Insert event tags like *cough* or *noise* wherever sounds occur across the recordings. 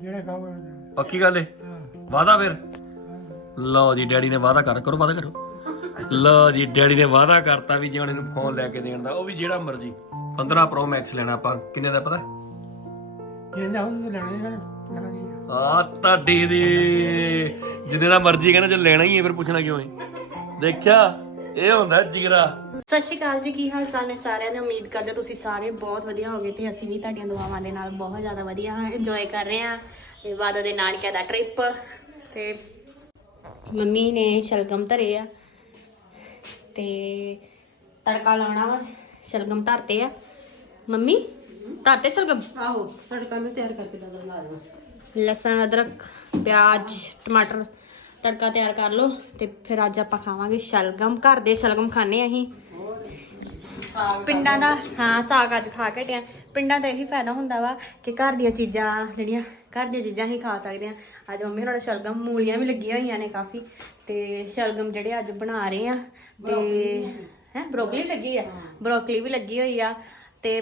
ਜਿਹੜਾ ਉਹਦਾ। ਪੱਕੀ ਗੱਲ ਏ? ਵਾਦਾ ਫਿਰ? ਲਓ ਜੀ ਡੈਡੀ ਨੇ ਵਾਦਾ ਕਰ ਕਰੋ ਵਾਦਾ ਕਰੋ। ਲਓ ਜੀ ਡੈਡੀ ਨੇ ਵਾਦਾ ਕਰਤਾ ਵੀ ਜੇ ਹੁਣ ਇਹਨੂੰ ਫੋਨ ਲੈ ਕੇ ਦੇਣ ਦਾ ਉਹ ਵੀ ਜਿਹੜਾ ਮਰਜ਼ੀ। 15 Pro Max ਲੈਣਾ ਆਪਾਂ ਕਿੰਨੇ ਦਾ ਪਤਾ? ਜਿੰਦਾ ਹੁਣ ਲੈਣਾ ਹੈ ਲੈਣਾ ਆ। ਤੁਹਾਡੀ ਦੀ। ਜਿੰਨੇ ਦਾ ਮਰਜ਼ੀ ਕਹਿੰਦਾ ਜੇ ਲੈਣਾ ਹੀ ਹੈ ਫਿਰ ਪੁੱਛਣਾ ਕਿਉਂ ਹੈ ਦੇਖਿਆ? ਇਹ ਹੁੰਦਾ ਜਿਗਰਾ ਸਤਿ ਸ਼੍ਰੀ ਅਕਾਲ ਜੀ ਕੀ ਹਾਲ ਚਾਲ ਨੇ ਸਾਰਿਆਂ ਦੇ? ਉਮੀਦ ਕਰਦੇ ਤੁਸੀਂ ਸਾਰੇ ਬਹੁਤ ਵਧੀਆ ਹੋਗੇ ਤੇ ਅਸੀਂ ਵੀ ਤੁਹਾਡੀਆਂ ਦੁਆਵਾਂ ਦੇ ਨਾਲ ਬਹੁਤ ਜ਼ਿਆਦਾ ਵਧੀਆ ਹਾਂ ਇੰਜੋਏ ਕਰ ਰਹੇ ਹਾਂ ਤੇ ਬਾਦ ਦੇ ਨਾਨਕਿਆਂ ਦਾ ਟ੍ਰਿਪ ਤੇ ਮੰਮੀ ਨੇ ਸ਼ਲਗਮ ਧਰੇ ਆ ਤੇ ਤੜਕਾ ਲਾਉਣਾ ਵਾ ਸ਼ਲਗਮ ਧਰਤੇ ਆ। ਮੰਮੀ ਧਰਤੇ ਸ਼ਲਗਮ? ਆਹੋ ਤੜਕਾ ਮੈਂ ਤਿਆਰ ਕਰਕੇ ਲਾ ਦੇਣਾ ਲਸਣ ਅਦਰਕ ਪਿਆਜ਼ ਟਮਾਟਰ ਤੜਕਾ ਤਿਆਰ ਕਰ ਲਓ ਤੇ ਫਿਰ ਅੱਜ ਆਪਾਂ ਖਾਵਾਂਗੇ ਸ਼ਲਗਮ। ਘਰ ਦੇ ਸ਼ਲਗਮ ਖਾਣੇ ਅਸੀਂ। ਪਿੰਡਾਂ ਦਾ, ਹਾਂ, ਸਾਗ ਅੱਜ ਖਾ ਕੇ ਟਿਆ ਪਿੰਡਾਂ ਦਾ ਇਹੀ ਫਾਇਦਾ ਹੁੰਦਾ ਵਾ ਕਿ ਘਰ ਦੀਆਂ ਚੀਜ਼ਾਂ ਜਿਹੜੀਆਂ, ਘਰ ਦੀਆਂ ਚੀਜ਼ਾਂ ਹੀ ਖਾ ਸਕਦੇ ਆ। ਅੱਜ ਮੰਮੀ ਨਾਲ ਸ਼ਲਗਮ, ਮੂਲੀਆਂ ਵੀ ਲੱਗੀਆਂ ਹੋਈਆਂ ਨੇ ਕਾਫੀ। ਤੇ ਸ਼ਲਗਮ ਜਿਹੜੇ ਅੱਜ ਬਣਾ ਰਹੇ ਆ, ਤੇ ਹੈ, ਬਰੋਕਲੀ ਲੱਗੀ ਆ। ਬਰੋਕਲੀ ਵੀ ਲੱਗੀ ਹੋਈ ਆ, ਤੇ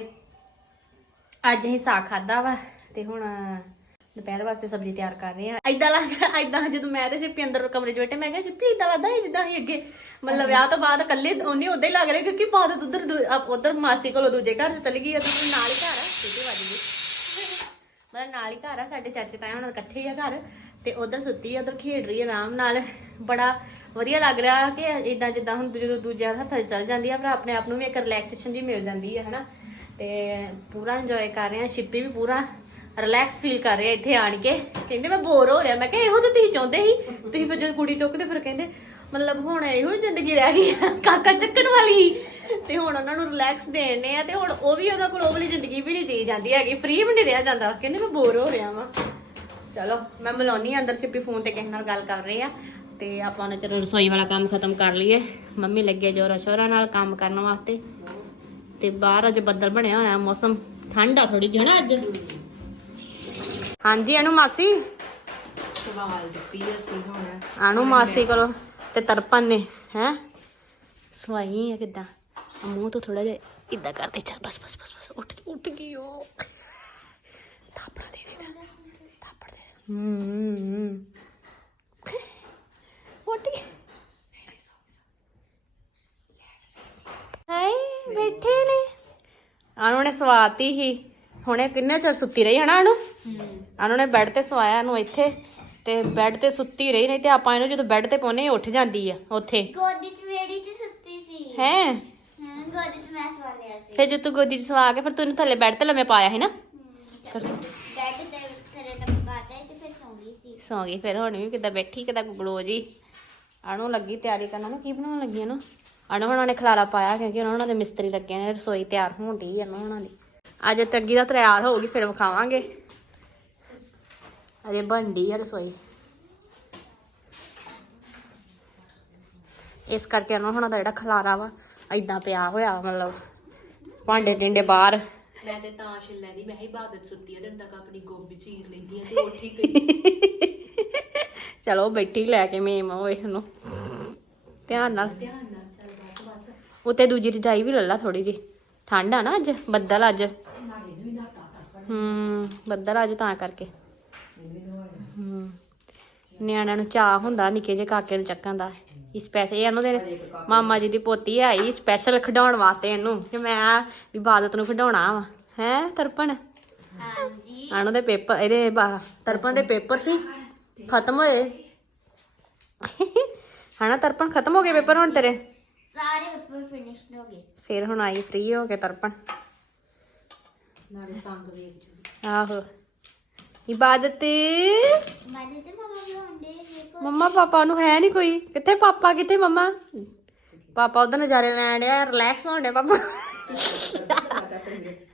ਅੱਜ ਅਸੀਂ ਸਾਗ ਖਾਦਾ ਵਾ, ਤੇ ਹੁਣ ਦੁਪਹਿਰ ਵਾਸਤੇ ਸਬਜ਼ੀ ਤਿਆਰ ਕਰ ਰਹੇ ਆ ਐਦਾਂ ਲੱਗ ਐਦਾਂ ਜਦੋਂ ਮੈਂ ਤੇ ਸ਼ਿੱਪੀ ਅੰਦਰ ਕਮਰੇ 'ਚ ਬੈਠੇ, ਮੈਂ ਕਿਹਾ, ਸ਼ਿੱਪੀ ਐਦਾਂ ਲੱਗਦਾ ਹੈ ਜਿੱਦਾਂ ਅਸੀਂ ਅੱਗੇ, ਮਤਲਬ ਵਿਆਹ ਤੋਂ ਬਾਅਦ ਇਕੱਲੇ ਉਹਨੇ ਉਦਾਂ ਹੀ ਲੱਗ ਰਿਹਾ, ਕਿਉਂਕਿ ਬਾਦ ਉਧਰ ਉਧਰ ਮਾਸੀ ਕੋਲੋਂ ਦੂਜੇ ਘਰ ਚਲੀ ਗਈ ਆ ਨਾਲ ਹੀ ਘਰ ਆ, ਸਿੱਧੀ ਵੱਜ ਗਈ। ਮਤਲਬ ਨਾਲ ਹੀ ਘਰ ਆ, ਸਾਡੇ ਚਾਚੇ ਤਾਏ ਹੁਣ ਇਕੱਠੇ ਹੀ ਆ ਘਰ, ਤੇ ਉਧਰ ਸੁੱਤੀ ਆ, ਉਧਰ ਖੇਡ ਰਹੀ ਆ ਆਰਾਮ ਨਾਲ। ਬੜਾ ਵਧੀਆ ਲੱਗ ਰਿਹਾ ਕਿ ਇਦਾਂ ਜਿੱਦਾਂ ਹੁਣ ਜਦੋਂ ਦੂਜਿਆਂ ਦੇ ਹੱਥਾਂ 'ਚ ਚੱਲ ਜਾਂਦੀ ਆ, ਪਰ ਆਪਣੇ ਆਪ ਨੂੰ ਵੀ ਇੱਕ ਰਿਲੈਕਸੇਸ਼ਨ ਜੀ ਮਿਲ ਜਾਂਦੀ ਹੈ ਹਨਾ? ਤੇ ਪੂਰਾ ਇੰਜੋਏ ਕਰ ਰਹੇ ਆ, ਸ਼ਿੱਪੀ ਵੀ ਪੂਰਾ ਰਿਲੈਕਸ ਫੀਲ ਕਰ ਰਿਹਾ ਇੱਥੇ ਆਣ ਕੇ। ਕਹਿੰਦੇ ਮੈਂ ਬੋਰ ਹੋ ਰਿਹਾ। ਮੈਂ ਕਿਹਾ ਇਹੋ ਤਾਂ ਤੁਸੀਂ ਚਾਹੁੰਦੇ ਸੀ। ਤੁਸੀਂ ਫਿਰ ਜਦੋਂ ਕੁੜੀ ਚੁੱਕਦੇ ਫਿਰ ਕਹਿੰਦੇ ਮਤਲਬ ਹੁਣ ਇਹੋ ਹੀ ਜ਼ਿੰਦਗੀ ਰਹਿ ਗਈ ਆ, ਕਾਕਾ ਚੱਕਣ ਵਾਲੀ। ਤੇ ਹੁਣ ਉਹਨਾਂ ਨੂੰ ਰਿਲੈਕਸ ਦੇਣੇ ਆ ਤੇ ਹੁਣ ਉਹ ਵੀ ਉਹਨਾਂ ਕੋਲ ਉਹ ਵਾਲੀ ਜ਼ਿੰਦਗੀ ਵੀ ਨਹੀਂ ਜੀ ਜਾਂਦੀ ਹੈਗੀ। ਫ੍ਰੀ ਵੀ ਨਹੀਂ ਰਿਹਾ ਜਾਂਦਾ। ਕਹਿੰਦੇ ਮੈਂ ਬੋਰ ਹੋ ਰਿਹਾ ਵਾਂ। ਚਲੋ ਮੈਂ ਮਿਲਾਉਣੀ ਅੰਦਰ ਛਿੱਪੀ ਫੋਨ ਤੇ ਕਿਸੇ ਨਾਲ ਗੱਲ ਕਰ ਰਹੇ ਆ। ਤੇ ਆਪਾਂ ਉਹਨਾਂ ਚਿਰ ਰਸੋਈ ਵਾਲਾ ਕੰਮ ਖਤਮ ਕਰ ਲਈਏ। ਮੰਮੀ ਲੱਗੇ ਜੋਰਾ ਸ਼ੋਰਾ ਨਾਲ ਕੰਮ ਕਰਨ ਵਾਸਤੇ। ਤੇ ਬਾਹਰ ਅੱਜ ਬੱਦਲ ਬਣਿਆ ਹੋਇਆ ਮੌਸਮ। ਠੰਡਾ ਥੋੜੀ ਜਿਹੀ ਨਾ ਅੱਜ? ਹਾਂਜੀ ਅਨੂ ਮਾਸੀ? ਸਵਾਲ ਦਿੱਤੀ ਅਸੀਂ ਹੁਣ। ਅਨੂ ਮਾਸੀ ਕੋਲੋਂ ਤੇ ਤਰਪਨ ਨੇ ਹੈ? ਸਵਾਈ ਆ ਕਿਦਾਂ? ਮੂੰਹ ਤੋਂ ਥੋੜਾ ਜਿਹਾ ਇਦਾਂ ਕਰਦੇ ਚੱਲ ਬਸ ਬਸ ਬਸ ਬਸ ਉੱਠ ਉੱਠ ਗਈ ਉਹ। ਥਾਪੜ ਦੇ ਦੇ ਦਾ ਥਾਪੜ ਦੇ ਹੂੰ ਉੱਠ ਗਈ। ਹਾਏ ਬੈਠੇ ਨੇ। ਅਨੂ ਨੇ ਸਵਾਤੀ ਹੀ ਹੁਣੇ ਕਿੰਨੇ ਚਿਰ ਸੁੱਤੀ ਰਹੀ ਹਨਾ ਅਨੂ? ਅਨੂ ਨੇ ਬੈੱਡ ਤੇ ਸਵਾਇਆ ਨੂੰ ਇੱਥੇ ਤੇ ਬੈੱਡ ਤੇ ਸੁੱਤੀ ਰਹੀ ਨਹੀਂ ਤੇ ਆਪਾਂ ਇਹਨੂੰ ਜਦੋਂ ਬੈੱਡ ਤੇ ਪਾਉਨੇ ਉੱਠ ਜਾਂਦੀ ਆ ਉੱਥੇ। ਗੋਦੀ ਚ ਮੇਰੀ ਚ ਸੁੱਤੀ ਸੀ। ਹੈ? ਹਾਂ ਗੋਦੀ ਚ ਮੈਂ ਸਵਾ ਲਿਆ ਸੀ। ਫਿਰ ਜੇ ਤੂੰ ਗੋਦੀ 'ਚ ਸਵਾ ਕੇ ਫਿਰ ਤੂੰ ਇਹਨੂੰ ਥੱਲੇ ਬੈੱਡ ਤੇ ਲੰਮੇ ਪਾਇਆ ਸੀ ਨਾ? ਫਿਰ ਸੌਂ- ਬੈੱਡ ਤੇ ਕਰੇ ਤਾਂ ਬਾਤਾ ਤੇ ਫਿਰ ਸੌਂ ਗਈ ਸੀ। ਸੌਂ ਗਈ ਫਿਰ ਹੁਣ ਵੀ ਕਿੱਦਾਂ ਬੈਠੀ ਕਿੱਦਾਂ ਗੁਗਲੋ ਜੀ। ਅਣੂ ਲੱਗੀ ਤਿਆਰੀ ਕਰਨ ਨੂੰ ਕੀ ਬਣਾਉਣ ਲੱਗੀ ਇਹਨੂੰ? ਅਣੂ ਉਹਨਾਂ ਨੇ ਖਲਾਰਾ ਪਾਇਆ ਕਿਉਂਕਿ ਉਹਨਾਂ ਦੇ ਮਿਸਤਰੀ ਲੱਗੇ ਨੇ ਰਸੋਈ ਤਿਆਰ ਹੋਣ ਦੀ ਅਣੂ ਉਹਨਾਂ ਦੀ। ਅੱਜ ਤੱਗੀ ਦਾ ਤਿਆਰ ਹੋਊਗੀ ਫਿਰ ਵਿਖਾਵਾਂਗੇ। ਅਰੇ ਬੰਡੀ ਆ ਰਸੋਈ। ਇਸ ਕਰਕੇ ਉਹਨਾਂ ਦਾ ਜਿਹੜਾ ਖਲਾਰਾ ਵਾ ਐਦਾਂ ਪਿਆ ਹੋਇਆ ਮਤਲਬ ਭਾਂਡੇ ਟਿੰਡੇ ਬਾਹਰ। ਮੈਂ ਤੇ ਤਾਂ ਛਿੱਲਿਆ ਦੀ ਮੈਂ ਹੀ ਬਾਦਤ ਸੁੱਤੀ ਆ ਦਿਨ ਤੱਕ ਆਪਣੀ ਗੋਭੀ ਚੀਰ ਲੈਂਦੀ ਆ ਤੇ ਉੱਠ ਹੀ ਗਈ। ਚਲੋ ਬੈਠੀ ਲੈ ਕੇ ਮੇਮ ਓਏ ਨੂੰ ਧਿਆਨ ਨਾਲ। ਧਿਆਨ ਨਾਲ ਚੱਲ ਬਸ ਬਸ। ਉੱਤੇ ਦੂਜੀ ਰਜਾਈ ਵੀ ਲੱਲਾ ਥੋੜੀ ਜੀ ਠੰਡ ਆ ਨਾ ਅੱਜ ਬੱਦਲ ਅੱਜ। ਹੂੰ ਬੱਦਲ ਅੱਜ ਤਾਂ ਕਰਕੇ। ਨਿਆਣਿਆਂ ਨੂੰ ਚਾਹ ਹੁੰਦਾ ਨਿੱਕੇ ਜੇ ਕਾਕੇ ਨੂੰ ਚੱਕਣ ਦਾ। ਇਹ ਸਪੈਸ਼ਲ ਇਹਨੂੰ ਦੇ ਮਾਮਾ ਜੀ ਦੀ ਪੋਤੀ ਆਈ ਸਪੈਸ਼ਲ ਖਿਡਾਉਣ ਵਾਸਤੇ ਇਹਨੂੰ। ਕਿ ਮੈਂ ਇਬਾਦਤ ਨੂੰ ਖਿਡਾਉਣਾ ਵਾ। ਹੈ ਤਰਪਣ? ਹਾਂਜੀ। ਆਣੋ ਦੇ ਪੇਪਰ ਇਹਦੇ ਤਰਪਣ ਦੇ ਪੇਪਰ ਸੀ। ਖਤਮ ਹੋਏ। ਹਨਾ ਤਰਪਣ ਖਤਮ ਹੋ ਗਏ ਪੇਪਰ ਹੁਣ ਤੇਰੇ? ਸਾਰੇ ਪੇਪਰ ਫਿਨਿਸ਼ਡ ਹੋ ਗਏ। ਫਿਰ ਹੁਣ ਆਈ ਫ੍ਰੀ ਹੋ ਕੇ ਤਰਪਣ। ਨਾਲੇ ਸੰਗ ਵੇਖ ਜੂ। ਆਹੋ। ਇਬਾਦਤ। ਮਮਾ ਪਾਪਾ ਨੂੰ ਹੈ ਨਹੀਂ ਕੋਈ। ਕਿੱਥੇ ਪਾਪਾ ਕਿੱਥੇ ਮੰਮਾ? ਪਾਪਾ ਉਧਰ ਨਜ਼ਾਰੇ ਲੈਣ ਡਿਆ ਰਿਲੈਕਸ ਹੋਣ ਡਿਆ ਪਾਪਾ।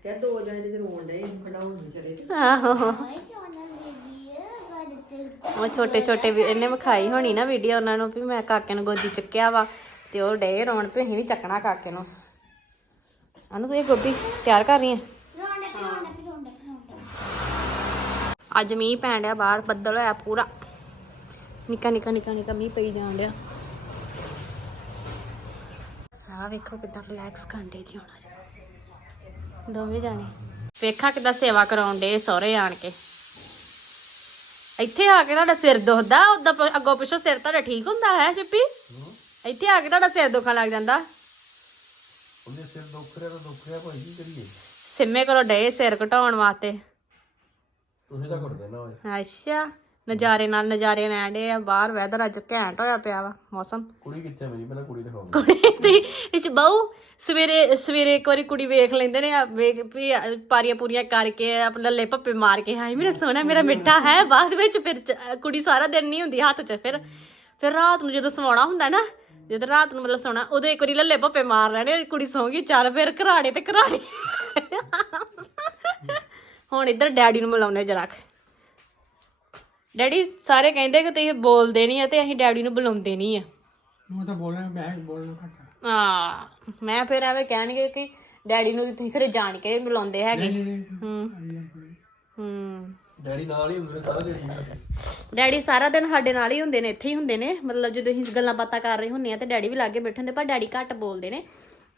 ਕਿਹਾ ਦੋ ਜਣੇ ਤੇ ਰੋਣ ਡਏ ਖੜਾਉਣ ਨੂੰ ਚਲੇ ਆਹੋ। ਉਹ ਛੋਟੇ ਛੋਟੇ ਵੀ ਇਹਨੇ ਵਿਖਾਈ ਹੋਣੀ ਨਾ ਵੀਡੀਓ ਉਹਨਾਂ ਨੂੰ ਵੀ ਮੈਂ ਕਾਕੇ ਨੂੰ ਗੋਦੀ ਚੁੱਕਿਆ ਵਾ ਤੇ ਉਹ ਡੇ ਰੋਣ ਪਈ ਅਸੀਂ ਵੀ ਚੱਕਣਾ ਕਾਕੇ ਨੂੰ। ਅਨੂ ਤੂੰ ਇਹ ਗੋਭੀ ਤਿਆਰ ਕਰ ਰਹੀ ਹੈ ਅੱਜ ਮੀਂਹ ਪੈਣ ਡਿਆ ਬਾਹਰ ਬੱਦਲ ਹੋਇਆ ਪੂਰਾ। ਨਿੱਕਾ ਨਿੱਕਾ ਨਿੱਕਾ ਨਿੱਕਾ ਮੀਂਹ ਪਈ ਜਾਣ ਡਿਆ। ਆਹ ਵੇਖੋ ਕਿਦਾਂ ਰਿਲੈਕਸ ਕਰਦੇ ਜੀ ਹੁਣ ਦੋਵੇਂ ਜਾਣੇ। ਵੇਖਾ ਕਿਦਾਂ ਸੇਵਾ ਕਰਾਉਣ ਡੇ ਸਹੁਰੇ ਆਣ ਕੇ। ਇੱਥੇ ਆ ਕੇ ਤੁਹਾਡਾ ਸਿਰ ਦੁਖਦਾ ਉਦਾਂ ਅੱਗੋਂ ਪਿੱਛੋਂ ਸਿਰ ਤੁਹਾਡਾ ਠੀਕ ਹੁੰਦਾ ਹੈ ਚਿੱਪੀ ਇੱਥੇ ਆ ਕੇ ਤੁਹਾਡਾ ਸਿਰ ਦੁਖਣ ਲੱਗ ਜਾਂਦਾ। ਉਹਦੇ ਸਿਰ ਦੁੱਖ ਰਿਹਾ ਤਾਂ ਦੁੱਖ ਰਿਹਾ ਭਾਈ ਕੀ ਕਰੀਏ? ਸਿੰਮੇ ਕੋਲੋਂ ਡੇ ਸਿਰ ਘਟਾਉਣ ਵਾਸਤੇ। ਤੁਸੀਂ ਤਾਂ ਘੁੱਟ ਦੇਣਾ ਓਏ। ਅੱਛਾ ਨਜ਼ਾਰੇ ਨਾਲ ਨਜ਼ਾਰੇ ਲੈਣ ਆ ਬਾਹਰ ਵੈਦਰ ਅੱਜ ਘੈਂਟ ਹੋਇਆ ਪਿਆ ਵਾ ਮੌਸਮ। ਕੁੜੀ ਕਿੱਥੇ ਮੇਰੀ ਪਹਿਲਾਂ ਕੁੜੀ ਦਿਖਾਓ। ਕੁੜੀ ਤੇ ਇਸ ਬਹੁ ਸਵੇਰੇ ਸਵੇਰੇ ਇੱਕ ਵਾਰੀ ਕੁੜੀ ਵੇਖ ਲੈਂਦੇ ਨੇ ਆ ਵੇਖ ਵੀ ਆ ਪਾਰੀਆਂ ਪੂਰੀਆਂ ਕਰਕੇ ਆਪਣੇ ਲੱਲੇ ਪੱਪੇ ਮਾਰ ਕੇ ਹਾਏ ਮੇਰਾ ਸੋਹਣਾ ਮੇਰਾ ਮਿੱਠਾ ਹੈ ਬਾਅਦ ਵਿੱਚ ਫਿਰ ਚ- ਕੁੜੀ ਸਾਰਾ ਦਿਨ ਨਹੀਂ ਹੁੰਦੀ ਹੱਥ 'ਚ ਫਿਰ ਫਿਰ ਰਾਤ ਨੂੰ ਜਦੋਂ ਸਵਾਉਣਾ ਹੁੰਦਾ ਨਾ ਜਦੋਂ ਰਾਤ ਨੂੰ ਮਤਲਬ ਸੌਣਾ ਉਦੋਂ ਇੱਕ ਵਾਰੀ ਲੱਲੇ ਪੱਪੇ ਮਾਰ ਲੈਣੇ ਕੁੜੀ ਸੌਂ ਗਈ ਚੱਲ ਫਿਰ ਘਰਾੜੇ ਤੇ ਘਰਾੜੇ ਹੁਣ ਇੱਧਰ ਡੈਡੀ ਨੂੰ ਬੁਲਾਉਣੇ ਜਰਾ ਡੈਡੀ ਸਾਰੇ ਕਹਿੰਦੇ ਕਿ ਤੁਸੀਂ ਬੋਲਦੇ ਨਹੀਂ ਆ ਤੇ ਅਸੀਂ ਡੈਡੀ ਨੂੰ ਬੁਲਾਉਂਦੇ ਨਹੀਂ ਆ। ਉਹ ਤਾਂ ਬੋਲਣਾ ਮੈਂ ਬੋਲਣਾ ਘੱਟ ਆ। ਮੈਂ ਫਿਰ ਐਵੇਂ ਕਹਿਣਗੇ ਕਿ ਡੈਡੀ ਨੂੰ ਵੀ ਤੁਸੀਂ ਖਰੇ ਜਾਣ ਕੇ ਮਿਲਾਉਂਦੇ ਹੈਗੇ। ਹੂੰ। ਹੂੰ। ਡੈਡੀ ਨਾਲ ਹੀ ਹੁੰਦੇ ਨੇ ਸਾਰਾ ਦਿਨ ਡੈਡੀ ਸਾਰਾ ਦਿਨ ਸਾਡੇ ਨਾਲ ਹੀ ਹੁੰਦੇ ਨੇ ਇੱਥੇ ਹੀ ਹੁੰਦੇ ਨੇ। ਮਤਲਬ ਜਦੋਂ ਅਸੀਂ ਗੱਲਾਂ ਬਾਤਾਂ ਕਰ ਰਹੇ ਹੁੰਨੇ ਆ ਤੇ ਡੈਡੀ ਵੀ ਲਾਗੇ ਬੈਠੇ ਹੁੰਦੇ ਪਰ ਡੈਡੀ ਘੱਟ ਬੋਲਦੇ ਨੇ।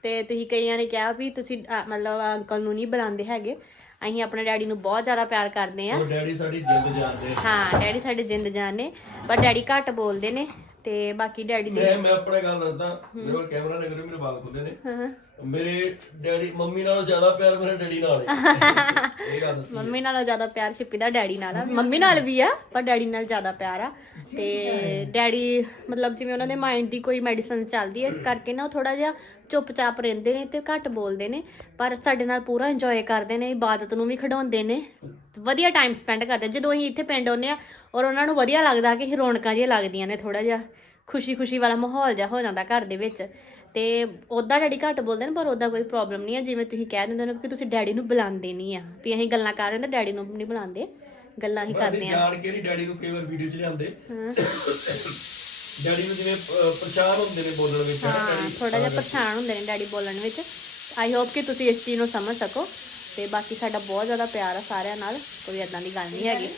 ਤੇ ਤੁਸੀਂ ਕਈਆਂ ਨੇ ਕਿਹਾ ਵੀ ਤੁਸੀਂ ਮਤਲਬ ਅੰਕਲ ਨੂੰ ਨਹੀਂ ਬੁਲਾਉਂਦੇ ਹੈਗੇ। ਅਸੀਂ ਆਪਣੇ ਡੈਡੀ ਨੂੰ ਬਹੁਤ ਜ਼ਿਆਦਾ ਪਿਆਰ ਕਰਦੇ ਆ ਉਹ ਡੈਡੀ ਸਾਡੀ ਜਿੰਦ ਜਾਣਦੇ ਹਾਂ ਡੈਡੀ ਸਾਡੇ ਜਿੰਦ ਜਾਨ ਨੇ ਪਰ ਡੈਡੀ ਘੱਟ ਬੋਲਦੇ ਨੇ ਤੇ ਬਾਕੀ ਡੈਡੀ ਦੇ ਮੈਂ ਮੈਂ ਆਪਣੇ ਗੱਲ ਦੱਸਦਾ। ਮੇਰੇ ਕੋਲ ਕੈਮਰਾ ਨਾ ਕਰਿਓ ਮੇਰੇ ਵਾਲ ਖੁੱਲੇ ਨੇ। ਮੇਰੇ ਡੈਡੀ ਮੰਮੀ ਨਾਲੋਂ ਜ਼ਿਆਦਾ ਪਿਆਰ ਮੇਰੇ ਡੈਡੀ ਨਾਲ ਹੈ। *laughs* ਇਹ ਗੱਲ ਦੱਸੀ। ਮੰਮੀ ਨਾਲੋਂ ਜ਼ਿਆਦਾ ਪਿਆਰ ਛਿੱਪੀ ਦਾ ਡੈਡੀ ਨਾਲ ਆ। ਮੰਮੀ ਨਾਲ ਵੀ ਆ ਪਰ ਡੈਡੀ ਨਾਲ ਜ਼ਿਆਦਾ ਪਿਆਰ ਆ। ਤੇ ਡੈਡੀ ਮਤਲਬ ਜਿਵੇਂ ਉਹਨਾਂ ਦੇ ਮਾਈਂਡ ਦੀ ਕੋਈ ਮੈਡੀਸਨ ਚੱਲਦੀ ਹੈ ਇਸ ਕਰਕੇ ਨਾ ਉਹ ਥੋੜਾ ਜਿਹਾ ਚੁੱਪਚਾਪ ਰਹਿੰਦੇ ਨੇ ਤੇ ਘੱਟ ਬੋਲਦੇ ਨੇ ਪਰ ਸਾਡੇ ਨਾਲ ਪੂਰਾ ਇੰਜੋਏ ਕਰਦੇ ਨੇ ਇਬਾਦਤ ਨੂੰ ਵੀ ਖਿਡਾਉਂਦੇ ਨੇ। ਵਧੀਆ ਟਾਈਮ ਸਪੈਂਡ ਕਰਦੇ। ਜਦੋਂ ਅਸੀਂ ਇੱਥੇ ਪਿੰਡ ਆਉਂਦੇ ਆ ਔਰ ਉਹਨਾਂ ਨੂੰ ਵਧੀਆ ਲੱਗਦਾ ਕਿ ਰੌਣਕਾਂ ਜਿਹੀਆਂ ਲੱਗਦੀਆਂ ਨੇ ਥੋੜਾ ਜਿਹਾ ਖੁਸ਼ੀ-ਖੁਸ਼ੀ ਵਾਲਾ ਮਾਹੌਲ ਜਿਹਾ ਹੋ ਜਾਂਦਾ ਘਰ ਦੇ ਵਿੱਚ ਤੇ ਉਹਦਾ ਡੈਡੀ ਘੱਟ ਬੋਲਦੇ ਨੇ ਪਰ ਉਹਦਾ ਕੋਈ ਪ੍ਰੋਬਲਮ ਨਹੀਂ ਹੈ। ਜਿਵੇਂ ਤੁਸੀਂ ਕਹਿ ਦਿੰਦੇ ਹੋ ਕਿ ਤੁਸੀਂ ਡੈਡੀ ਨੂੰ ਬੁਲਾਉਂਦੇ ਨਹੀਂ ਆ। ਵੀ ਅਸੀਂ ਗੱਲਾਂ ਕਰ ਰਹੇ ਹਾਂ ਤਾਂ ਡੈਡੀ ਨੂੰ ਨਹੀਂ ਬੁਲਾਉਂਦੇ। ਗੱਲਾਂ ਹੀ ਕਰਦੇ ਆ। ਜਾਣ ਕੇ ਨਹੀਂ ਡੈਡੀ ਨੂੰ ਕਈ ਵਾਰ ਵੀਡੀਓ 'ਚ ਲਿਆਂਦੇ ਡੈਡੀ ਨੂੰ ਜਿਵੇਂ ਪਰੇਸ਼ਾਨ ਹੁੰਦੇ ਨੇ ਬੋਲਣ ਵਿੱਚ ਹਾਂ ਥੋੜਾ ਜਿਹਾ ਪਰੇਸ਼ਾਨ ਹੁੰਦੇ ਨੇ ਡੈਡੀ ਬੋਲਣ ਵਿੱਚ। ਆਈ ਹੋਪ ਕਿ ਤੁਸੀਂ ਇਸ ਚੀਜ਼ ਨੂੰ ਸਮਝ ਸਕੋ। ਤੇ ਬਾਕੀ ਸਾਡਾ ਬਹੁਤ ਜ਼ਿਆਦਾ ਪਿਆਰ ਆ ਸਾਰਿਆਂ ਨਾਲ। ਕੋਈ ਏਦਾਂ ਦੀ ਗੱਲ ਨਹੀਂ ਹੈਗੀ।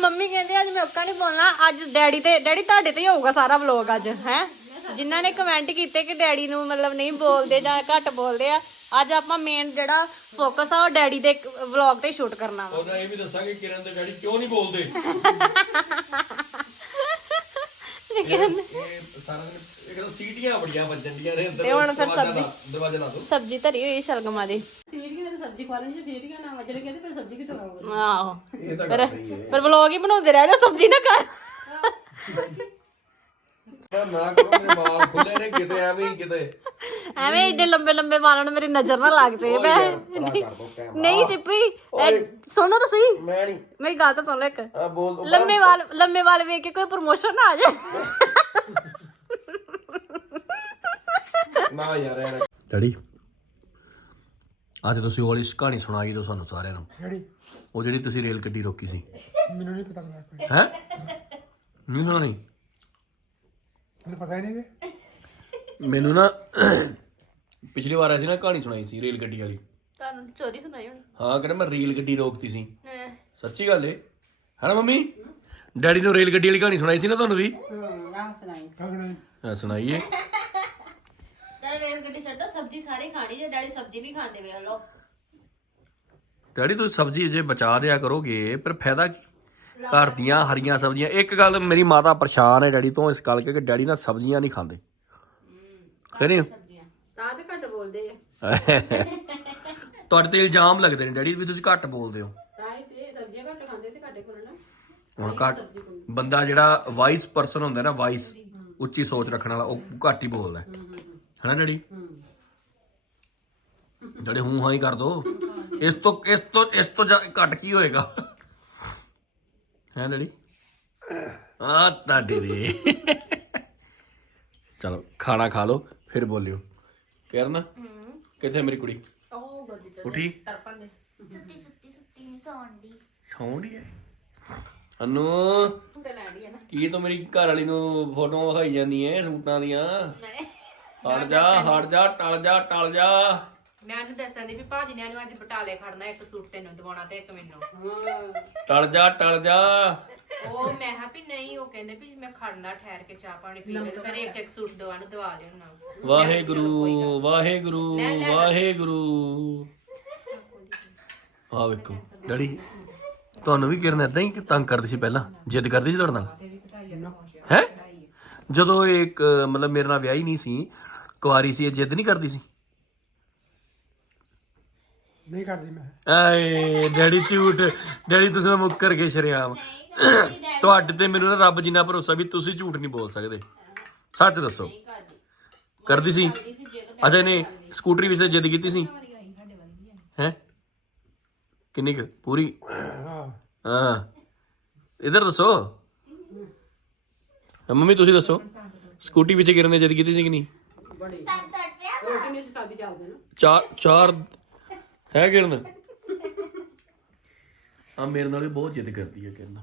ਮੰਮੀ ਕਹਿੰਦੇ ਅੱਜ ਮੈਂ ਔਕਾ ਨਹੀਂ ਬੋਲਣਾ। ਅੱਜ ਡੈਡੀ ਤੇ ਡੈਡੀ ਤੁਹਾਡੇ ਤੇ ਹੀ ਹੋਊਗਾ ਸਾਰਾ ਵਲੌਗ ਅੱਜ ਹੈ? ਜਿਨ੍ਹਾਂ ਨੇ ਕਮੈਂਟ ਕੀਤੇ ਕਿ ਡੈਡੀ ਨੂੰ ਮਤਲਬ ਨਹੀਂ ਬੋਲਦੇ ਜਾਂ ਘੱਟ ਬੋਲਦੇ ਆ ਅੱਜ ਆਪਾਂ ਮੇਨ ਜਿਹੜਾ ਫੋਕਸ ਆ ਉਹ ਡੈਡੀ ਦੇ ਵਲੌਗ ਤੇ ਸ਼ੂਟ ਕਰਨਾ ਵਾ। ਉਹਦਾ ਇਹ ਵੀ ਦੱਸਾਂਗੇ ਕਿਰਨ ਦੇ ਡੈਡੀ ਕਿਉਂ ਨਹੀਂ ਬੋਲਦੇ? *laughs* ਇਹ ਸਾਰਾ ਦਿਨ ਇਹ ਕਹਿੰਦਾ ਸੀਟੀਆਂ ਬੜੀਆਂ ਵੱਜਣ ਦੀਆਂ ਨੇ ਅੰਦਰ ਤੇ ਹੁਣ ਫਿਰ ਦਰਵਾਜ਼ਾ ਸਬਜ਼ੀ- ਲਾ- ਦਰਵਾਜ਼ਾ ਲਾ ਦੋ ਸਬਜ਼ੀ ਧਰੀ ਹੋਈ ਸ਼ਲਗਮਾਂ ਦੀ ਸੀਟੀਆਂ ਤੇ ਸਬਜ਼ੀ ਖਾ ਲੈਣੀ ਜੇ ਸੀਟੀਆਂ ਨਾ ਵਜਣ ਕਹਿੰਦੇ ਫਿਰ ਸਬਜ਼ੀ ਕਿੱਥੋਂ ਖਾਓਗੇ? ਆਹੋ। ਇਹ ਤਾਂ ਗੱਲ ਸਹੀ ਹੈ। ਪਰ ਵਲੌਗ ਹੀ ਬਣਾਉਂਦੇ ਰਹਿ ਜਾ ਸਬਜ਼ੀ ਨਾ ਕਰ ਨਾ ਕਰੋ ਮੇਰੇ ਵਾਲ ਖੁੱਲੇ ਨੇ ਕਿਤੇ ਐਵੇਂ ਹੀ ਕਿਤੇ। ਐਵੇਂ ਏਡੇ ਲੰਬੇ ਲੰਬੇ ਵਾਲਾਂ ਨੂੰ ਮੇਰੀ ਨਜ਼ਰ ਨਾ ਲੱਗ ਜਾਏ ਮੈਂ ਨਹੀਂ ਚਿੱਪੀ ਇਹ- ਸੁਣੋ ਤਾਂ ਸਹੀ। ਮੈਂ ਨਹੀਂ। ਮੇਰੀ ਗੱਲ ਤਾਂ ਸੁਣ ਲੈ ਇੱਕ। ਆ ਬੋਲ ਲੰਮੇ ਵਾਲ ਲੰਮੇ ਵਾਲ ਵੇਖ ਕੇ ਕੋਈ ਪ੍ਰਮੋਸ਼ਨ ਨਾ ਆ ਜਾਏ। ਨਾ ਯਾਰ ਐ ਡੈਡੀ ਅੱਜ ਤੁਸੀਂ ਉਹ ਵਾਲੀ ਕਹਾਣੀ ਸੁਣਾਈ ਦੋ ਸਾਨੂੰ ਸਾਰਿਆਂ ਨੂੰ। ਜਿਹੜੀ ਉਹ ਜਿਹੜੀ ਤੁਸੀਂ ਰੇਲ ਗੱਡੀ ਰੋਕੀ ਸੀ। ਮੈਨੂੰ ਨਹੀਂ ਪਤਾ ਹੈ? ਨਹੀਂ। ਸੁਣਾਣੀ ਮੈਨੂੰ ਪਤਾ ਹੀ ਨਹੀਂ ਕਿ ਮੈਨੂੰ ਨਾ ਪਿਛਲੀ ਵਾਰ ਅਸੀਂ ਨਾ ਕਹਾਣੀ ਸੁਣਾਈ ਸੀ ਰੇਲ ਗੱਡੀ ਵਾਲੀ। ਤੁਹਾਨੂੰ ਚੋਰੀ ਸੁਣਾਈ ਹੋਣੀ? ਹਾਂ ਕਹਿੰਦਾ ਮੈਂ ਰੇਲ ਗੱਡੀ ਰੋਕਤੀ ਸੀ। ਸੱਚੀ ਗੱਲ ਏ। ਹੈਨਾ ਮੰਮੀ? ਡੈਡੀ ਨੂੰ ਰੇਲ ਗੱਡੀ ਵਾਲੀ ਕਹਾਣੀ ਸੁਣਾਈ ਸੀ ਨਾ ਤੁਹਾਨੂੰ ਵੀ? ਕਗਣਾ ਹਾਂ ਸੁਣਾਈਏ ਚਲ ਰੇਲ ਗੱਡੀ ਛੱਡੋ ਸਬਜ਼ੀ ਸਾਰੀ ਖਾਣੀ ਜੇ ਡੈਡੀ ਸਬਜ਼ੀ ਨਹੀਂ ਖਾਂਦੇ ਵੇ ਲੋ ਡੈਡੀ ਤੁਸੀਂ ਸਬਜ਼ੀ ਜੇ ਬਚਾ ਦਿਆ ਕਰੋਗੇ ਪਰ ਫਾਇਦਾ ਕੀ? ਘਰ ਦੀਆਂ ਹਰੀਆਂ ਸਬਜ਼ੀਆਂ। ਇੱਕ ਗੱਲ ਮੇਰੀ ਮਾਤਾ ਪਰੇਸ਼ਾਨ ਹੈ ਡੈਡੀ ਤੋਂ ਇਸ ਗੱਲ ਕਿ ਡੈਡੀ ਨਾ ਸਬਜ਼ੀਆਂ ਨਹੀਂ ਖਾਂਦੇ। ਖਰੇ ਤਾਂ ਤੇ ਘੱਟ ਬੋਲਦੇ ਆ। *laughs* ਤੁਹਾਡੇ ਤੇ ਇਲਜ਼ਾਮ ਲੱਗਦੇ ਨੇ ਡੈਡੀ ਵੀ ਤੁਸੀਂ ਘੱਟ ਬੋਲਦੇ ਹੋ। ਤਾਂ ਹੀ ਤੇ ਸਬਜ਼ੀਆਂ ਘੱਟ ਖਾਂਦੇ ਤੇ ਘੱਟੇ ਕੋਲਣਾ ਹੁਣ ਘੱਟ ਬੰਦਾ ਜਿਹੜਾ ਵਾਈਸ ਪਰਸਨ ਹੁੰਦਾ ਨਾ ਵਾਈਸ ਉੱਚੀ ਸੋਚ ਰੱਖਣ ਵਾਲਾ ਉਹ ਘੱਟ ਹੀ ਬੋਲਦਾ। ਹੈ ਹੈਨਾ ਡੈਡੀ? ਜਿਹੜੇ ਹੂੰ ਹਾਂ ਹੀ ਕਰ ਦੋ। ਇਸ ਤੋਂ ਇਸ ਤੋਂ ਇਸ ਤੋਂ ਘੱਟ ਕੀ ਹੋਏਗਾ? ਹੈ ਡੈਡੀ? ਆ ਤੁਹਾਡੇ ਦੇ ਚਲੋ ਖਾਣਾ ਖਾ ਲਓ ਫਿਰ ਬੋਲਿਓ। ਕਰਨ ਕਿੱਥੇ ਮੇਰੀ ਕੁੜੀ? ਉਹ ਗੱਡੀ ਚ ਉਠੀ। ਸੁੱਤੀ ਸੁੱਤੀ ਸੁੱਤੀ ਹੈ। ਅਨੂ ਤੂੰ ਤੇ ਲੈਣੀ ਹੈ ਨਾ। ਕੀ ਤੂੰ ਮੇਰੀ ਘਰ ਵਾਲੀ ਨੂੰ ਫੋਟੋ ਵਿਖਾਈ ਜਾਂਦੀ ਐ ਸੂਟਾਂ ਦੀਆਂ? ਹਟ ਜਾ ਹਟ ਜਾ ਟਲ ਜਾ ਟਲ ਜਾ। ਮੈਂ ਉਹਨੂੰ ਦੱਸਣ ਦੀ ਵੀ ਭਾਜੀ ਨੇ ਇਹਨੂੰ ਅੱਜ ਬਟਾਲੇ ਖੜਨਾ ਇੱਕ ਸੂਟ ਤੈਨੂੰ ਦਵਾਉਣਾ ਤੇ ਇੱਕ ਮੈਨੂੰ। ਟਲ ਜਾ ਟਲ ਜਾ। ਉਹ ਮੈਂ ਕਿਹਾ ਵੀ ਨਹੀਂ ਉਹ ਕਹਿੰਦੇ ਵੀ ਮੈਂ ਖੜਨਾ ਠਹਿਰ ਕੇ ਚਾਹ ਪਾਣੀ ਪੀ ਤੇ ਫਿਰ ਇੱਕ ਇੱਕ ਸੂਟ ਦਵਾ ਨੂੰ ਦਵਾ ਦੇਣ ਵਾਹਿਗੁਰੂ ਵਾਹਿਗੁਰੂ ਵਾਹਿਗੁਰੂ। ਆ ਵੇਖੋ ਡੈਡੀ ਤੁਹਾਨੂੰ ਵੀ ਕਿਰਨ ਏਦਾਂ ਹੀ ਤੰਗ ਕਰਦੀ ਸੀ ਪਹਿਲਾਂ ਜਿੱਦ ਕਰਦੀ ਸੀ ਤੁਹਾਡੇ ਨਾਲ? ਹੈ? ਜਦੋਂ ਇੱਕ ਮਤਲਬ ਮੇਰੇ ਨਾਲ ਵਿਆਹੀ ਨਹੀਂ ਸੀ ਕੁਆਰੀ ਸੀ ਇਹ ਜਿੱਦ ਨਹੀਂ ਕਰਦੀ ਸੀ? ਨਹੀਂ ਕਰਦੀ ਮੈਂ। ਆਏ ਡੈਡੀ ਝੂਠ। ਡੈਡੀ ਤੁਸੀਂ ਤਾਂ ਮੁੱਕਰ ਗਏ ਸ਼ਰਿਆਮ। ਤੁਹਾਡੇ ਤੇ ਮੈਨੂੰ ਨਾ ਰੱਬ ਜਿੰਨਾ ਭਰੋਸਾ ਵੀ ਤੁਸੀਂ ਝੂਠ ਨਹੀਂ ਬੋਲ ਸਕਦੇ। ਸੱਚ ਦੱਸੋ। ਕਰਦੀ ਸੀ। ਅੱਛਾ ਨੇ ਸਕੂਟਰੀ ਵਿਸੇ ਜਿੱਦ ਕੀਤੀ ਸੀ। ਹੈ? ਕਿੰਨੀ ਕੁ? ਪੂਰੀ? ਹਾਂ। ਇਧਰ ਦੱਸੋ। ਹਾਂ, ਮੰਮੀ ਤੁਸੀਂ ਦੱਸੋ। ਸਕੂਟੀ ਵਿੱਚ ਕਿਰਨ ਨੇ ਜਿੱਦ ਕੀਤੀ ਸੀ ਕਿ ਨਹੀਂ? ਚਾਰ ਚਾਰ ਹੈ ਕਿਰਨ? ਆ ਮੇਰੇ ਨਾਲ ਵੀ ਬਹੁਤ ਜਿੱਦ ਕਰਦੀ ਹੈ ਕਿਰਨ।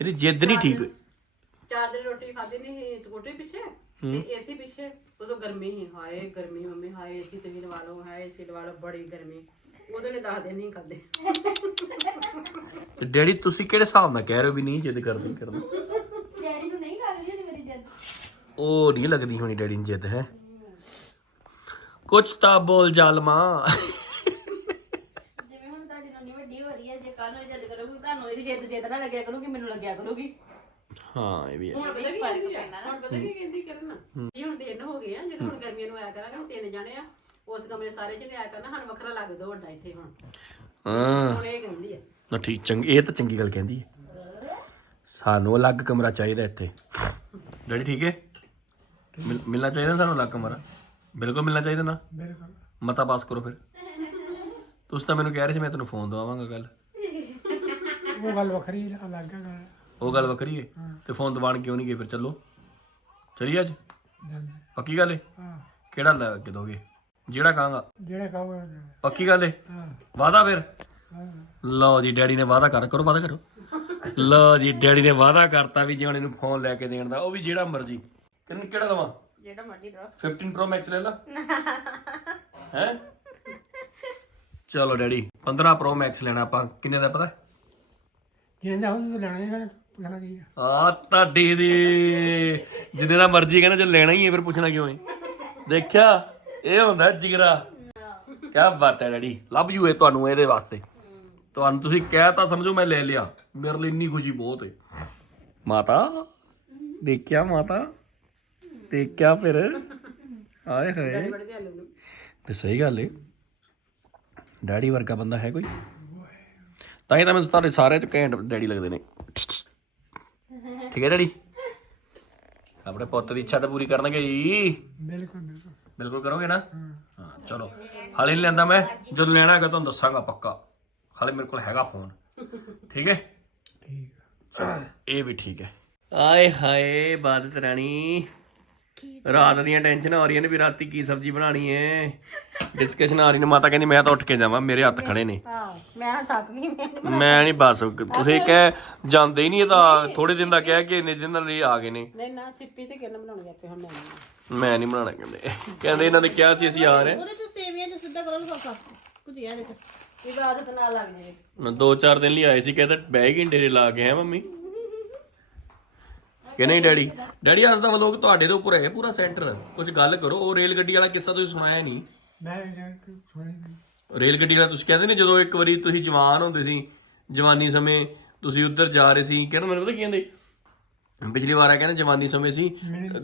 ਇਹਦੀ ਜਿੱਦ ਨਹੀਂ ਠੀਕ। ਚਾਰ ਦਿਨ ਰੋਟੀ ਖਾਦੀ ਨਹੀਂ ਸਕੂਟਰੀ ਪਿੱਛੇ ਤੇ ਏਸੀ ਪਿੱਛੇ। ਉਦੋਂ ਗਰਮੀ ਹੀ ਹਾਏ ਗਰਮੀ ਮੰਮੀ ਹਾਏ ਏਸੀ ਤੇ ਵੀ ਲਵਾ ਲਓ ਹਾਏ ਏਸੀ ਲਵਾ ਲਓ ਬੜੀ ਗਰਮੀ। ਉਹਦੇ ਨੇ ਦਸ ਨਹੀਂ ਖਾਦੇ ਤੇ ਡੈਡੀ ਤੁਸੀਂ ਕਿਹੜੇ ਹਿਸਾਬ ਨਾਲ ਕਹਿ ਰਹੇ ਹੋ ਵੀ ਨਹੀਂ ਜਿੱਦ ਕਰਦੀ ਕਰਦੀ ਡੈਡੀ ਨੂੰ ਨਹੀਂ ਲੱਗਦੀ ਹੋਣੀ ਮੇਰੀ ਜਿੱਦ। ਉਹ ਨਹੀਂ ਲੱਗਦੀ ਹੋਣੀ ਡੈਡੀ ਨੂੰ ਜਿੱਦ ਹੈ। ਕੁਛ ਤਾਂ ਬੋਲ ਜਾਲਮਾ ਜਿਵੇਂ ਹੁਣ ਤੁਹਾਡੀ ਨਾਨੀ ਵੱਡੀ ਹੋ ਰਹੀ ਹੈ ਜੇ ਕੱਲ ਨੂੰ ਜਿੱਦ ਕਰੋਗੇ ਤੁਹਾਨੂੰ ਇਹਦੀ ਜਿੱਦ ਜਿੱਦ ਨਾ ਲੱਗਿਆ ਕਰੂਗੀ ਮੈਨੂੰ ਲੱਗਿਆ ਕਰੂਗੀ। ਹਾਂ ਇਹ ਵੀ ਹੈ। ਹੁਣ ਪਤਾ ਕੀ ਕਹਿੰਦੀ ਆ? ਹੁਣ ਪਤਾ ਕੀ ਕਹਿੰਦੀ ਕਰਨ? ਜੀ ਹੁਣ ਦਿਨ ਹੋ ਗਏ ਆ ਜਦੋਂ ਹੁਣ ਗਰਮੀਆਂ ਨੂੰ ਆਇਆ ਕਰਾਂਗੇ ਹੁਣ ਤਿੰਨ ਜਾਣੇ ਆ ਉਸ ਕਮਰੇ ਸਾਰੇ ਚ ਲਿਆ ਕਰਨਾ ਸਾਨੂੰ ਵੱਖਰਾ ਲੱਗ ਦੋ ਵੱਡਾ ਇੱਥੇ ਹੁਣ। ਹਾਂ। ਹੁਣ ਇਹ ਕਹਿੰਦੀ ਆ। ਨਾ ਠੀਕ ਚੰਗੀ ਇਹ ਤਾਂ ਚੰਗੀ ਗੱਲ ਕਹਿੰਦੀ ਹੈ ਸਾਨੂੰ ਅਲੱਗ ਕਮਰਾ ਚਾਹੀਦਾ ਇੱਥੇ। ਡੈਡੀ ਠੀਕ ਹੈ? ਮਿਲ- ਮਿਲਣਾ ਚਾਹੀਦਾ ਸਾਨੂੰ ਅਲੱਗ ਕਮਰਾ? ਬਿਲਕੁਲ ਮਿਲਣਾ ਚਾਹੀਦਾ ਨਾ? ਬਿਲਕੁਲ। ਮਤਾ ਪਾਸ ਕਰੋ ਫਿਰ। ਤੁਸੀਂ ਤਾਂ ਮੈਨੂੰ ਕਹਿ ਰਹੇ ਸੀ ਮੈਂ ਤੈਨੂੰ ਫੋਨ ਦਵਾਵਾਂਗਾ ਕੱਲ ਉਹ ਗੱਲ ਵੱਖਰੀ ਹੈ, ਅਲੱਗ ਹੈ ਗੱਲ। ਉਹ ਗੱਲ ਵੱਖਰੀ ਹੈ। ਤੇ ਫੋਨ ਦਵਾਣ ਕਿਉਂ ਨਹੀਂ ਗਏ ਫਿਰ? ਚੱਲੋ। ਚਲੀਏ ਅੱਜ? ਜਾਂਦੇ ਪੱਕੀ ਗੱਲ ਹੈ ਹਾਂ। ਕਿਹੜਾ ਲੈ ਕੇ ਦੋਗੇ? ਜਿਹੜਾ ਕਹਾਂਗਾ ਜਿਹੜੇ ਕਹੋਗੇ ਪੱਕੀ ਗੱਲ ਹੈ ਹਾਂ। ਵਾਦਾ ਫਿਰ? ਲਓ ਜੀ ਡੈਡੀ ਨੇ ਵਾਦਾ ਕਰ ਕਰੋ ਵਾਦਾ ਕਰੋ। ਲਓ ਜੀ ਡੈਡੀ ਨੇ ਵਾਦਾ ਕਰਤਾ ਵੀ ਜੇ ਹੁਣ ਇਹਨੂੰ ਫੋਨ ਲੈ ਕੇ ਦੇਣ ਦਾ ਉਹ ਵੀ ਜਿਹੜਾ ਮਰਜ਼ੀ। ਤੈਨੂੰ ਕਿਹੜਾ ਲਵਾਂ? ਜਿਹੜਾ ਮਰਜ਼ੀ ਦੋ 15 Pro Max ਲੈ ਲਾ। *laughs* ਹੈ? ਚਲੋ ਡੈਡੀ 15 Pro Max ਲੈਣਾ ਆਪਾਂ। ਕਿੰਨੇ ਦਾ ਪਤਾ? ਜਿਹਨੇ ਦਾ ਉਹ ਲੈਣਾ ਹੈ ਪੁੱਛਣਾ ਕੀ ਹੈ ਆ ਤੁਹਾਡੀ ਦੀ ਜਿੰਨੇ ਦਾ ਮਰਜ਼ੀ ਕਹਿੰਦਾ ਜੇ ਲੈਣਾ ਹੀ ਹੈ ਫਿਰ ਪੁੱਛਣਾ ਕਿਉਂ ਹੈ? ਦੇਖਿਆ ਇਹ ਹੁੰਦਾ ਜਿਗਰਾ। ਕਿਆ ਬਾਤ ਹੈ ਡੈਡੀ ਲਵ ਯੂ ਹੈ ਤੁਹਾਨੂੰ ਇਹਦੇ ਵਾਸਤੇ। ਤੁਹਾਨੂੰ ਤੁਸੀਂ ਕਹਿ ਤਾਂ ਸਮਝੋ ਮੈਂ ਲੈ ਲਿਆ। ਮੇਰੇ ਲਈ ਇੰਨੀ ਖੁਸ਼ੀ ਬਹੁਤ ਹੈ। ਮਾਤਾ ਦੇਖਿਆ ਮਾਤਾ? ਦੇਖਿਆ ਫਿਰ। ਆਏ ਹੋਏ। ਤੇ ਸਹੀ ਗੱਲ ਏ। ਡੈਡੀ ਵਰਗਾ ਬੰਦਾ ਹੈ ਕੋਈ? ਤਾਂ ਹੀ ਤਾਂ ਮੈਨੂੰ ਸਾਰੇ ਸਾਰੇ ਚ ਘੈਂਟ ਡੈਡੀ ਲੱਗਦੇ ਨੇ। ਠੀਕ ਹੈ ਡੈਡੀ? ਆਪਣੇ ਪੁੱਤ ਦੀ ਇੱਛਾ ਤਾਂ ਪੂਰੀ ਕਰਨਗੇ ਜੀ। ਬਿਲਕੁਲ ਬਿਲਕੁਲ। ਬਿਲਕੁਲ ਕਰੋਗੇ ਨਾ? ਹਾਂ ਚਲੋ। ਹਾਲੇ ਨਹੀਂ ਲੈਂਦਾ ਮੈਂ। ਜਦੋਂ ਲੈਣਾ ਹੈਗਾ ਤੁਹਾਨੂੰ ਦੱਸਾਂਗਾ ਪੱਕਾ। ਹਾਲੇ ਮੇਰੇ ਕੋਲ ਹੈਗਾ ਫੋਨ। ਠੀਕ ਹੈ? ਠੀਕ ਹੈ। ਇਹ ਵੀ ਠੀਕ ਹੈ। ਆਏ ਹਾਏ ਬਾਦਤ ਰਾਣੀ। ਰਾਤ ਦੀਆਂ ਟੈਨਸ਼ਨ ਆ ਰਹੀਆਂ ਨੇ ਵੀ ਰਾਤੀ ਕੀ ਸਬਜ਼ੀ ਬਣਾਣੀ ਏ? ਡਿਸਕਸ਼ਨ ਆ ਰਹੀ ਨੇ ਮਾਤਾ ਕਹਿੰਦੀ ਮੈਂ ਤਾਂ ਉੱਠ ਕੇ ਜਾਵਾਂ ਮੇਰੇ ਹੱਥ ਖੜੇ ਨੇ। ਹਾਂ ਮੈਂ ਥੱਕ ਗਈ ਮੈਂ ਮੈਂ ਨਹੀਂ ਬਸ ਤੁਸੀਂ ਕਹਿ ਜਾਂਦੇ ਹੀ ਨਹੀਂ ਇਹ ਤਾਂ ਥੋੜੇ ਦਿਨ ਦਾ ਕਹਿ ਕੇ ਇੰਨੇ ਦਿਨ ਨਾਲ ਹੀ ਆ ਗਏ ਨੇ। ਨਹੀਂ ਨਾ ਸਿੱਪੀ ਤੇ ਕਿੰਨ ਬਣਾਉਣੀ ਆਪੇ ਹੁਣ ਮੈਂ ਮੈਂ ਨਹੀਂ ਬਣਾਣਾ ਕਹਿੰਦੇ। ਕਹਿੰਦੇ ਇਹਨਾਂ ਨੇ ਕਿਹਾ ਸੀ ਅਸੀਂ ਆ ਰਹੇ ਹਾਂ। ਉਹਦੇ ਚ ਸੇਵੀਆਂ ਤੇ ਸਿੱਧਾ ਕਰੋ ਲਫਾਫਾ। ਕੁਝ ਯਾਰ ਇਹ ਇਹ ਆਦਤ ਨਾਲ ਲੱਗ ਜੇ ਮੈਂ ਦੋ ਚਾਰ ਦਿਨ ਲਈ ਆਏ ਸੀ ਕਹਿੰਦਾ ਬਹਿ ਗਈ ਡੇਰੇ ਲਾ ਕੇ ਹੈ ਮੰਮੀ? ਕਿ ਨਹੀਂ ਡੈਡੀ? ਡੈਡੀ ਅੱਜ ਦਾ ਵਲੋਗ ਤੁਹਾਡੇ ਦੇ ਉੱਪਰ ਹੈ ਪੂਰਾ ਸੈਂਟਰ। ਕੁਝ ਗੱਲ ਕਰੋ ਉਹ ਰੇਲ ਗੱਡੀ ਵਾਲਾ ਕਿੱਸਾ ਤੁਸੀਂ ਸੁਣਾਇਆ ਨਹੀਂ? ਰੇਲ ਗੱਡੀ ਵਾਲਾ ਤੁਸੀਂ ਕਹਿੰਦੇ ਨੇ ਜਦੋਂ ਇੱਕ ਵਾਰੀ ਤੁਸੀਂ ਜਵਾਨ ਹੁੰਦੇ ਸੀ ਜਵਾਨੀ ਸਮੇਂ ਤੁਸੀਂ ਉੱਧਰ ਜਾ ਰਹੇ ਸੀ ਕਹਿੰਦਾ ਮੈਨੂੰ ਪਤਾ ਕੀ ਕਹਿੰਦੇ? ਪਿਛਲੀ ਵਾਰ ਆ ਕਹਿੰਦੇ ਜਵਾਨੀ ਸਮੇਂ ਸੀ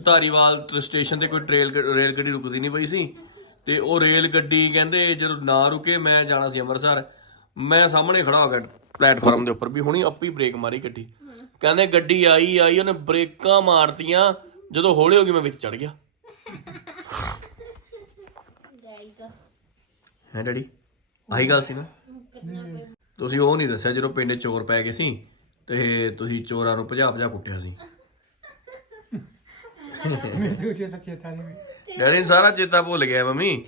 ਧਾਰੀਵਾਲ ਸਟੇਸ਼ਨ ਤੇ ਕੋਈ ਟ੍ਰੇਲ ਰੇਲ ਗੱਡੀ ਰੁਕਦੀ ਨਹੀਂ ਪਈ ਸੀ। ਤੇ ਉਹ ਰੇਲ ਗੱਡੀ ਕਹਿੰਦੇ ਜਦੋਂ ਨਾ ਰੁਕੇ ਮੈਂ ਜਾਣਾ ਸੀ ਅੰਮ੍ਰਿਤਸਰ। ਮੈਂ ਸਾਹਮਣੇ ਖੜਾ ਹੋ ਗਿਆ ਪਲੇਟਫਾਰਮ ਦੇ ਉੱਪਰ ਵੀ ਹੁਣੀ ਆਪੀ ਬ੍ਰੇਕ ਮਾਰੀ ਗੱਡੀ। ਕਹਿੰਦੇ ਗੱਡੀ ਆਈ ਆਈ ਉਹਨੇ ਬ੍ਰੇਕਾਂ ਮਾਰਤੀਆਂ। ਜਦੋਂ ਹੌਲੀ ਹੋ ਗਈ ਮੈਂ ਵਿੱਚ ਚੜ ਗਿਆ। ਹੈ ਡੈਡੀ? ਆਹੀ ਗੱਲ ਸੀ ਨਾ। ਤੁਸੀਂ ਉਹ ਨਹੀਂ ਦੱਸਿਆ ਜਦੋਂ ਪਿੰਡ ਚੋਰ ਪੈ ਗਏ ਸੀ ਤੇ ਤੁਸੀਂ ਚੋਰਾਂ ਨੂੰ ਭਜਾ ਭਜਾ ਕੁੱਟਿਆ ਸੀ। ਡੈਡੀ ਨੂੰ ਸਾਰਾ ਚੇਤਾ ਭੁੱਲ ਗਿਆ ਮੰਮੀ।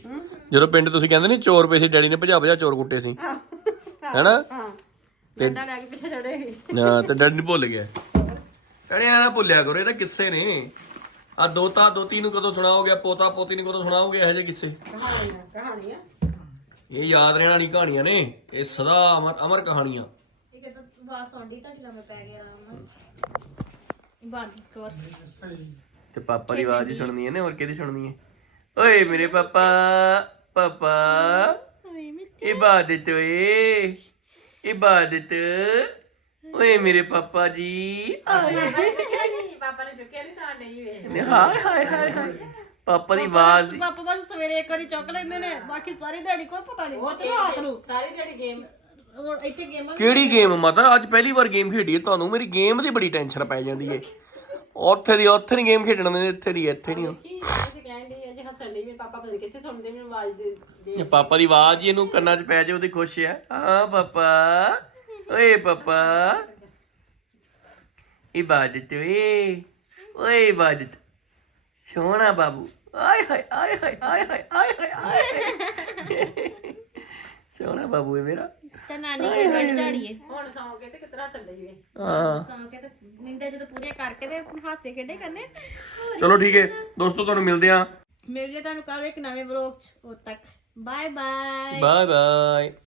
ਜਦੋਂ ਪਿੰਡ ਤੁਸੀਂ ਕਹਿੰਦੇ ਨਹੀਂ ਚੋਰ ਪਏ ਸੀ ਡੈਡੀ ਨੇ ਭਜਾ ਭਜਾ ਚੋਰ ਕੁੱਟੇ ਸੀ। ਹੈਨਾ? ਡੰਡਾ ਲੈ ਕੇ ਪਿੱਛੇ ਚੜੇ ਸੀ। ਹਾਂ ਤੇ ਡੈਡੀ ਭੁੱਲ ਗਿਆ। ਡੈਡੀ ਆ ਨਾ ਭੁੱਲਿਆ ਕਰੋ ਇਹ ਤਾਂ ਕਿੱਸੇ ਨੇ। ਆ ਦੋਤਾ ਦੋਤੀ ਨੂੰ ਕਦੋਂ ਸੁਣਾਓਗੇ ਪੋਤਾ ਪੋਤੀ ਨੂੰ ਕਦੋਂ ਸੁਣਾਓਗੇ ਇਹੋ ਜਿਹੇ ਕਿੱਸੇ? ਕਹਾਣੀਆਂ ਕਹਾਣੀਆਂ। ਇਹ ਯਾਦ ਰਹਿਣ ਵਾਲੀ ਕਹਾਣੀਆਂ ਨੇ ਇਹ ਸਦਾ ਅਮਰ ਅਮਰ ਕਹਾਣੀਆਂ। ਇਹ ਕਹਿੰਦਾ ਬਾਸ ਆਉਂਦੀ ਤੁਹਾਡੀ ਲੰਮੇ ਪੈ ਗਿਆ ਆਰਾਮ ਨਾਲ। ਬੰਦ ਕਰ। ਤੇ ਪਾਪਾ ਦੀ ਆਵਾਜ਼ ਹੀ ਸੁਣਨੀ ਹੈ ਨਾ ਹੋਰ ਕਿਹਦੀ ਸੁਣਨੀ ਹੈ? ਓਏ ਮੇਰੇ ਪਾਪਾ ਪਾਪਾ। ਇਬਾਦਤ ਓਏ। ਇਬਾਦਤ ਓਏ ਮੇਰੇ ਪਾਪਾ ਜੀ ਆਏ। ਪਾਪਾ ਨੇ ਚੁੱਕਿਆ ਨਹੀਂ ਤਾਂ ਨਹੀਂ ਵੇ ਨੇ ਹਾਏ ਹਾਏ ਹਾਏ ਹਾਏ। ਪਾਪਾ ਦੀ ਆਵਾਜ਼ ਹੀ- ਪਾਪਾ ਬਸ ਸਵੇਰੇ ਇੱਕ ਵਾਰੀ ਚੁੱਕ ਲੈਂਦੇ ਨੇ ਬਾਕੀ ਸਾਰੀ ਦਿਹਾੜੀ ਕੋਈ ਪਤਾ ਨਹੀਂ ਬਹੁਤ ਰਾਤ ਨੂੰ। ਸਾਰੀ ਜਿਹੜੀ ਗੇਮ ਹੁਣ ਇੱਥੇ ਗੇਮਾਂ ਕਿਹੜੀ ਗੇਮ ਮਾਤਾ? ਅੱਜ ਪਹਿਲੀ ਵਾਰ ਗੇਮ ਖੇਡੀ ਹੈ ਤੁਹਾਨੂੰ। ਮੇਰੀ ਗੇਮ ਦੀ ਬੜੀ ਟੈਨਸ਼ਨ ਪੈ ਜਾਂਦੀ ਹੈ। ਉੱਥੇ ਦੀ ਉੱਥੇ ਨਹੀਂ ਗੇਮ ਖੇਡਣ ਦਿੰਦੇ ਇੱਥੇ ਦੀ ਇੱਥੇ ਨਹੀਂ ਕੀ ਅੱਜ ਕਹਿਣ ਦੀ ਅਜੇ ਹੱਸਣ ਲਈ ਵੀ ਪਾਪਾ ਪਤਾ ਨੀ ਕਿੱਥੇ ਸੁਣਦੇ ਮੈਨੂੰ ਆਵਾਜ਼ ਦੇ ਇਹ ਪਾਪਾ ਦੀ ਆਵਾਜ਼ ਹੀ ਇਹਨੂੰ ਕੰਨਾਂ 'ਚ ਪੈ ਜਾਏ ਉਹਦੀ ਖੁਸ਼ ਆ। ਹਾਂ ਪਾਪਾ। ਓਏ ਪਾਪਾ। ਇਬਾਦਤ ਓਏ। ਓਏ ਇਬਾਦਤ ਸੋਹਣਾ ਬਾਬੂ। ਆਏ ਹਾਏ ਆਏ ਹਾਏ ਆਏ ਹਾਏ ਆਏ ਹਾਏ ਆਏ ਸੋਹਣਾ ਬਾਬੂ ਹੈ ਮੇਰਾ। ਤਾਂ ਨਾਨੀ ਕੋਲ ਝਾੜੀਏ। ਹੁਣ ਸੌਂ ਕੇ ਤੇ ਕਿਤਨਾ ਹੱਸਣ ਲਈ ਵੇ। ਹਾਂ। ਸੌਂ ਕੇ ਤੇ ਨਿੰਦਾ ਜਦੋਂ ਪੂਰੀਆਂ ਕਰਕੇ ਤੇ ਹਾਸੇ ਖੇਡੇ ਕਰਨੇ। ਚਲੋ ਠੀਕ ਹੈ ਦੋਸਤੋ ਤੁਹਾਨੂੰ ਮਿਲਦੇ ਆ ਮਿਲਦੇ ਤੁਹਾਨੂੰ ਕੱਲ ਇੱਕ ਨਵੇਂ ਵਲੌਗ ਚ। ਉਦ ਤੱਕ। Bye bye. Bye bye.